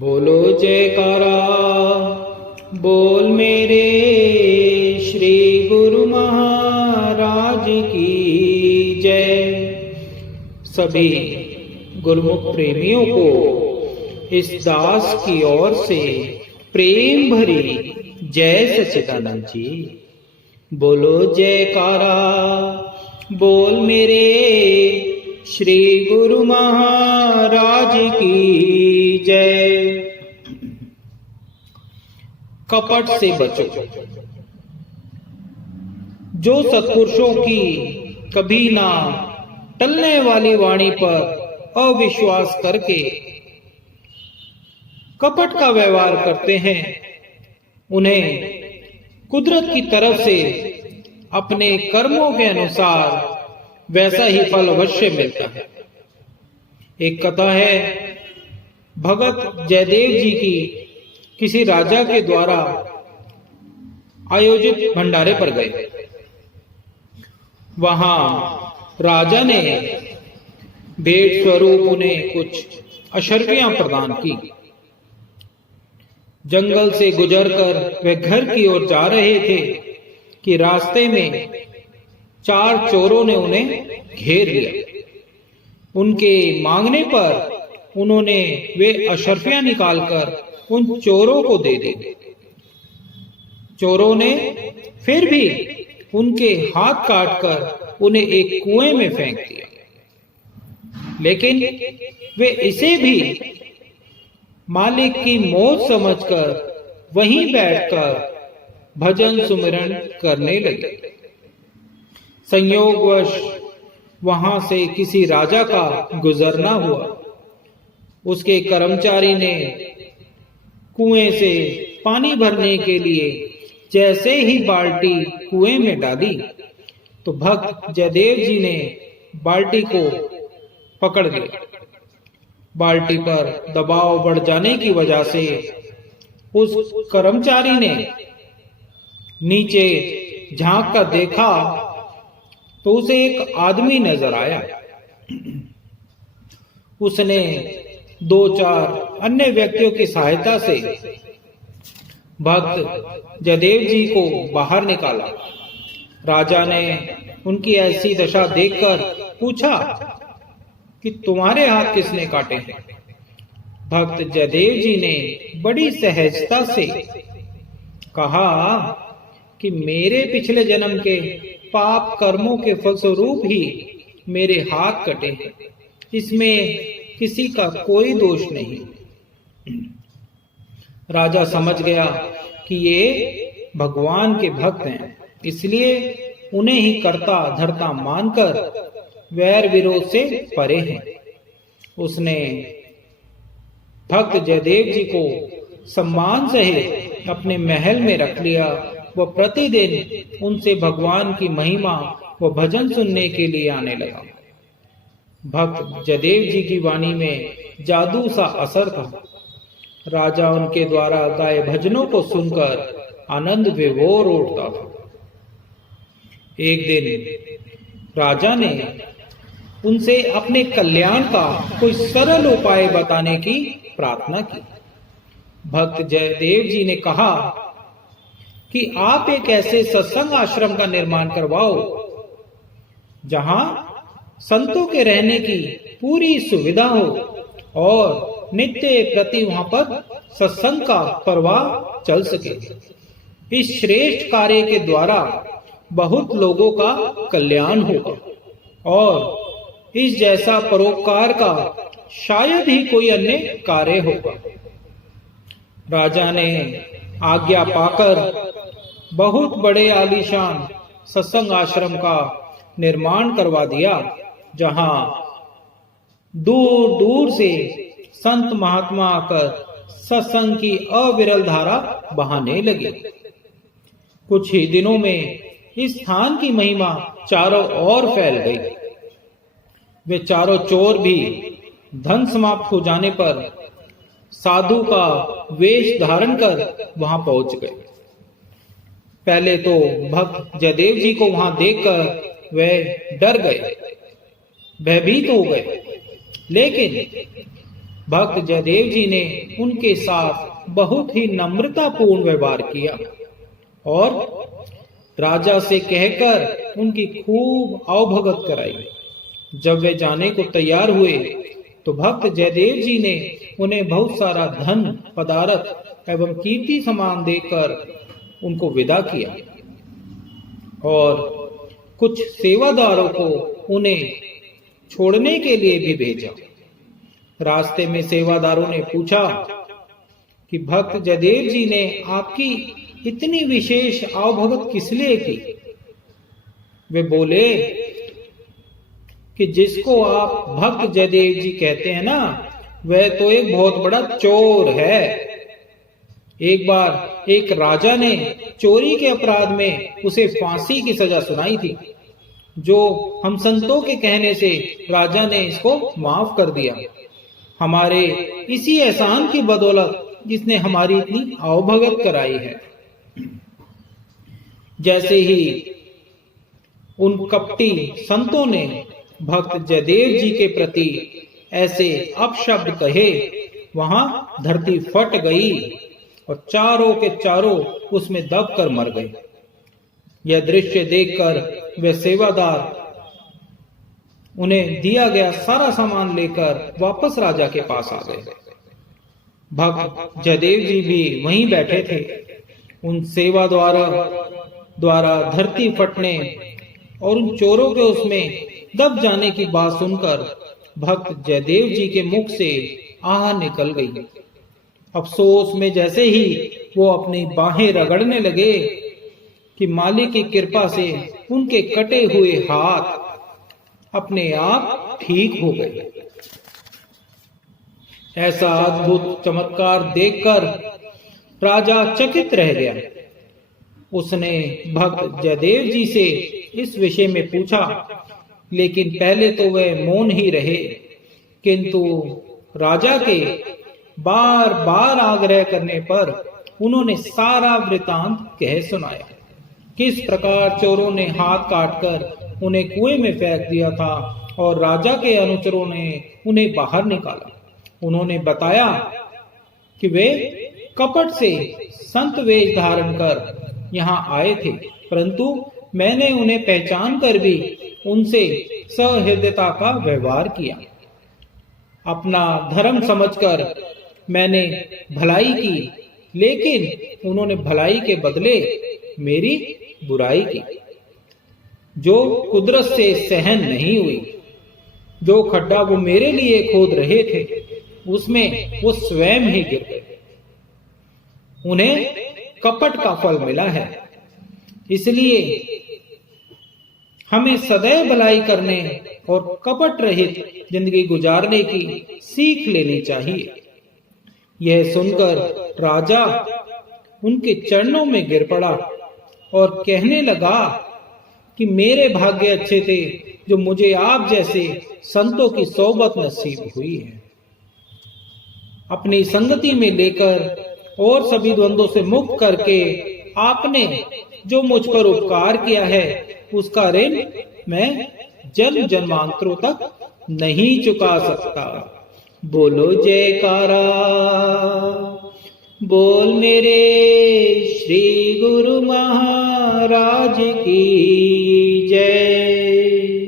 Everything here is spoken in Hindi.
बोलो जयकारा, बोल मेरे श्री गुरु महाराज की जय। सभी गुरुमुख प्रेमियों को इस दास की ओर से प्रेम भरी जय सच्चिदानंद जी। बोलो जयकारा, बोल मेरे श्री गुरु महाराज की जय। कपट से बचो। जो सत्पुरुषों की कभी ना टलने वाली वाणी पर अविश्वास करके कपट का व्यवहार करते हैं, उन्हें कुदरत की तरफ से अपने कर्मों के अनुसार वैसा ही फल अवश्य मिलता है। एक कथा है, भगत जयदेव जी की किसी राजा के द्वारा आयोजित भंडारे पर गए। वहां राजा ने भेंट स्वरूप उन्हें कुछ अशर्फियां प्रदान की। जंगल से गुजरकर वे घर की ओर जा रहे थे कि रास्ते में 4 चोरों ने उन्हें घेर लिया। उनके मांगने पर उन्होंने वे अशर्फियां निकालकर उन चोरों को दे दी। चोरों ने फिर भी उनके हाथ काटकर उन्हें एक कुएं में फेंक दिया, लेकिन वे इसे भी मालिक की मौत समझकर वहीं बैठकर भजन सुमिरन करने लगे। संयोगवश वहां से किसी राजा का गुजरना हुआ। उसके कर्मचारी ने कुएं से पानी भरने के लिए जैसे ही बाल्टी कुएं में डाली तो भक्त जयदेव जी ने बाल्टी को पकड़ लिया। बाल्टी पर दबाव बढ़ जाने की वजह से उस कर्मचारी ने नीचे झांक कर देखा तो उसे एक आदमी नजर आया। उसने 2-4 अन्य व्यक्तियों की सहायता से भक्त जयदेव जी को बाहर निकाला। राजा ने उनकी ऐसी दशा देखकर पूछा कि तुम्हारे हाथ किसने काटे हैं? भक्त जयदेव जी ने बड़ी सहजता से कहा कि मेरे पिछले जन्म के पाप कर्मों के फलस्वरूप ही मेरे हाथ कटे हैं, इसमें किसी का कोई दोष नहीं। राजा समझ गया कि ये भगवान के भक्त हैं, इसलिए उन्हें ही कर्ता धर्ता मानकर वैर विरोध से परे हैं। उसने भक्त जयदेव जी को सम्मान सहित अपने महल में रख लिया। वह प्रतिदिन उनसे भगवान की महिमा व भजन सुनने के लिए आने लगा। भक्त जयदेव जी की वाणी में जादू सा असर था। राजा उनके द्वारा गाए भजनों को सुनकर आनंद विभोर उठता था। एक दिन राजा ने उनसे अपने कल्याण का कोई सरल उपाय बताने की प्रार्थना की। भक्त जयदेव जी ने कहा कि आप एक ऐसे सत्संग आश्रम का निर्माण करवाओ जहां संतों के रहने की पूरी सुविधा हो और नित्य प्रति वहां पर सत्संग का प्रवाह चल सके। इस श्रेष्ठ कार्य के द्वारा बहुत लोगों का कल्याण होगा और इस जैसा परोपकार का शायद ही कोई अन्य कार्य होगा। राजा ने आज्ञा पाकर बहुत बड़े आलीशान सत्संग आश्रम का निर्माण करवा दिया, जहां दूर दूर से संत महात्मा आकर सत्संग की अविरल धारा बहाने लगे। कुछ ही दिनों में इस स्थान की महिमा चारों ओर फैल गई। वे चारों चोर भी धन समाप्त हो जाने पर साधु का वेश धारण कर वहां पहुंच गए। पहले तो भक्त जयदेव जी को वहां देखकर वे डर गए, भयभीत हो गए, लेकिन भक्त जयदेव जी ने उनके साथ बहुत ही नम्रतापूर्ण व्यवहार किया और राजा से कहकर उनकी खूब आवभगत कराई। जब वे जाने को तैयार हुए तो भक्त जयदेव जी ने उन्हें बहुत सारा धन पदार्थ एवं कीर्ति सामान देकर उनको विदा किया और कुछ सेवादारों को उन्हें छोड़ने के लिए भी भेजा। रास्ते में सेवादारों ने पूछा कि भक्त जयदेव जी ने आपकी इतनी विशेष आवभगत किस लिए की? वे बोले कि जिसको आप भक्त जयदेव जी कहते हैं ना, वह तो एक बहुत बड़ा चोर है। एक बार एक राजा ने चोरी के अपराध में उसे फांसी की सजा सुनाई थी, जो हम संतों के कहने से राजा ने इसको माफ कर दिया। हमारे इसी एहसान की बदौलत जिसने हमारी इतनी आवभगत कराई है। जैसे ही उन कपटी संतों ने भक्त जयदेव जी के प्रति ऐसे अपशब्द कहे, वहां धरती फट गई और चारों के चारों उसमें दबकर मर गए। यह दृश्य देखकर वे सेवादार उन्हें दिया गया सारा सामान लेकर वापस राजा के पास आ गए। भक्त जयदेव जी भी वहीं बैठे थे। उन सेवा द्वारा धरती फटने और उन चोरों के उसमें दब जाने की बात सुनकर भक्त जयदेव जी के मुख से आह निकल गई। अफसोस में जैसे ही वो अपनी बाहें रगड़ने लगे कि मालिक की कृपा से उनके कटे हुए हाथ अपने आप ठीक हो गए। ऐसा अद्भुत चमत्कार देखकर राजा चकित रह गया। उसने भक्त जयदेव जी से इस विषय में पूछा, लेकिन पहले तो वह मौन ही रहे, किंतु राजा के बार बार आग्रह करने पर उन्होंने सारा वृतांत कह सुनाया। किस प्रकार चोरों ने हाथ काटकर उन्हें कुएं में फेंक दिया था और राजा के अनुचरों ने उन्हें बाहर निकाला। उन्होंने बताया कि वे कपट से संत वेश धारण कर यहाँ आए थे, परंतु मैंने उन्हें पहचान कर भी उनसे सहृदयता का व्यवहार किया। अपना धर्म समझकर मैंने भलाई की, लेकिन उन्होंने भलाई के बदले मेरी बुराई की, जो कुदरत से सहन नहीं हुई। जो खड्डा वो मेरे लिए खोद रहे थे, उसमें वो स्वयं ही गिर गए। उन्हें कपट का फल मिला है, इसलिए हमें सदैव भलाई करने और कपट रहित जिंदगी गुजारने की सीख लेनी चाहिए। यह सुनकर राजा उनके चरणों में गिर पड़ा और कहने लगा कि मेरे भाग्य अच्छे थे जो मुझे आप जैसे संतों की सोबत नसीब हुई है। अपनी संगति में लेकर और सभी द्वंद्वों से मुक्त करके आपने जो मुझ पर उपकार किया है, उसका ऋण मैं जन्म जन्मांतरों तक नहीं चुका सकता। बोलो जयकारा, बोल मेरे श्री गुरु महाराज की जय।